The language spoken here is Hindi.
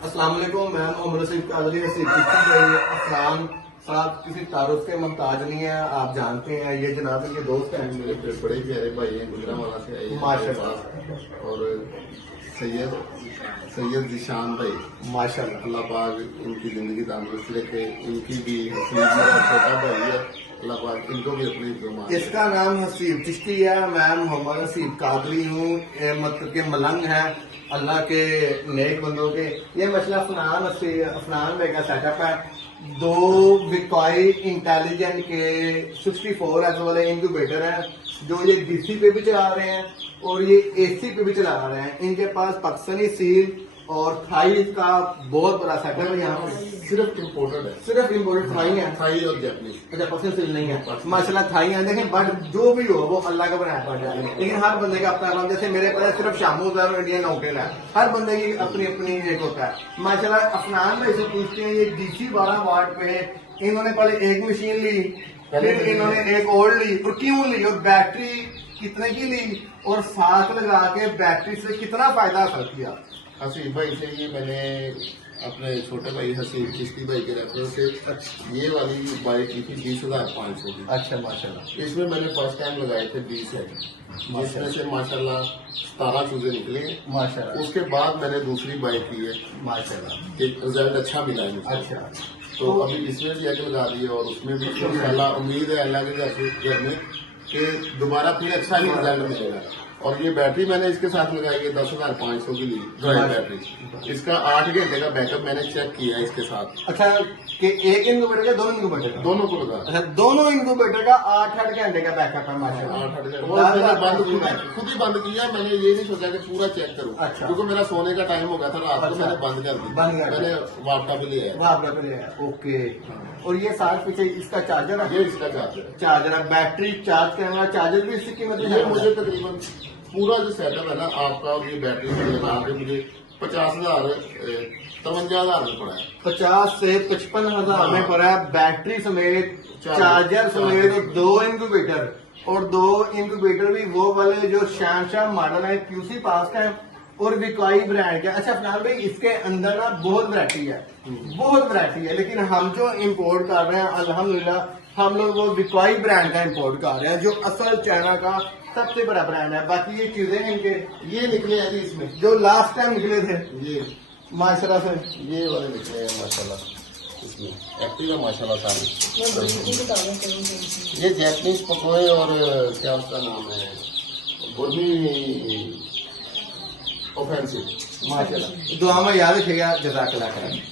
अस्सलाम वालेकुम। मैं मोहम्मद रसीद कादरी अफरान साहब किसी तारुफ के मोहताज नहीं है, आप जानते हैं। ये जनाब के दोस्त हैं, मेरे बड़े प्यारे भाई हैं, गुजरांवाला से आए हैं माशाल्लाह। और सैयद जिशान भाई, माशाल्लाह अल्लाह पाक इनकी जिंदगी तंदुरुस्त रखे। इनकी भी हसीब मेरा छोटा भाई है, अल्लाह पाक इनको भी अपनी दुआ। इसका नाम हसीब चिश्ती है। मैं मोहम्मद हसीब कादरी हूँ। मतलब के मलंग है अल्लाह के नेक बंदों के। ये मसला अफनान भाई का सेटअप है। दो विकॉई इंटेलिजेंट के 64 एस वाले इंक्यूबेटर हैं, जो ये डीसी पे भी चला रहे हैं और ये एसी पे भी चला रहे हैं। इनके पास पाकिस्तानी सील और थाई का बहुत बड़ा सेटअप है। यहाँ पे सिर्फ इम्पोर्टेड है, सिर्फ इम्पोर्टेड थाई है। थाई और जापानीज। अच्छा, पाकिस्तानी सील नहीं है माशाल्लाह। थाई है देखें, बट जो भी हो वो अल्लाह का बनाया पड़ जाए। लेकिन हर बंदे का अपना अपना, जैसे मेरे पास सिर्फ शामूज और इंडियन होटल है। हर बंदे की अपनी अपनी एक होता है माशाल्लाह। अफनान भाई से पूछते हैं, ये डीसी 12 वाट पे इन्होंने पहले एक मशीन ली, फिर इन्होंने एक और ली, और क्यों ली और बैटरी कितने की ली और साथ लगा के बैटरी से कितना फायदा हासिल किया। हसीब भाई से ये मैंने अपने छोटे भाई हसीब चिश्ती भाई के रेफरेंस से ये वाली बाइक की थी 20,500 की। अच्छा माशाल्लाह। इसमें मैंने फर्स्ट टाइम लगाए थे 20 है, जिसमें से माशाल्लाह 17 चूजे निकले। माशाल्लाह उसके बाद मैंने दूसरी बाइक की है, माशाल्लाह। एक रिजल्ट अच्छा मिला है मुझे। अच्छा, तो अभी इसमें भी एग लगा दी है और उसमें भी इंशाल्लाह उम्मीद है अल्लाह के जैसे घर में कि दोबारा फिर अच्छा ही रिजल्ट मिलेगा। और ये बैटरी मैंने इसके साथ लगाई है 10,500 की ली बैटरी। इसका 8 घंटे का बैकअप मैंने चेक किया है इसके साथ। अच्छा कि एक इनक्यूबेटर का, दोनों इनक्यूबेटर का? दोनों को लगा। अच्छा, दोनों इनक्यूबेटर का 8 घंटे का बैकअप है माशाल्लाह। 8 घंटे वो मैंने खुद ही बंद किया। मैंने ये नहीं सोचा कि पूरा चेक करूं, अच्छा। क्योंकि मेरा सोने का टाइम हो गया था रात को। अच्छा। मैंने बंद कर दी, बंद कर दी। मैंने वापटा भी लिया है। वाह पे है, ओके। और ये साथ पीछे इसका चार्जर है? ये इसका चार्जर है। चार्जर है, बैटरी चार्ज करना, चार्जर भी इसकी कीमत ये मुझे तकरीबन पूरा जो सेटअप है ना आपका और ये बैटरी लगा के मुझे 50,000 53,000 में पड़ा है। 50 से 55,000 में पड़ा है, बैटरी समेत, चार्जर समेत, और 2 इनक्यूबेटर। और 2 इनक्यूबेटर भी वो वाले जो शहनशाह मॉडल है, क्यूसी पास का है और विकॉई ब्रांड का। अच्छा अफनान भाई, इसके अंदर ना बहुत वैरायटी है, बहुत वैरायटी है। लेकिन हम जो इम्पोर्ट कर रहे हैं अल्हम्दुलिल्लाह, हम लोग वो विकॉई ब्रांड का इम्पोर्ट कर रहे हैं, जो असल चाइना का सबसे बड़ा ब्रांड है। बाकी ये चीजें इनके ये निकले हैं जी इसमें, जो लास्ट टाइम निकले थे ये माशाल्लाह से, ये वाले निकले हैं माशाल्लाह। इसमें एक्टिव है माशाल्लाह सारे। ये जैपनीज पकोए और क्या उसका नाम है, गोभी ऑफेंसिव। माशाल्लाह। दुआ में याद रखिएगा। जज़ाकल्लाह खैर।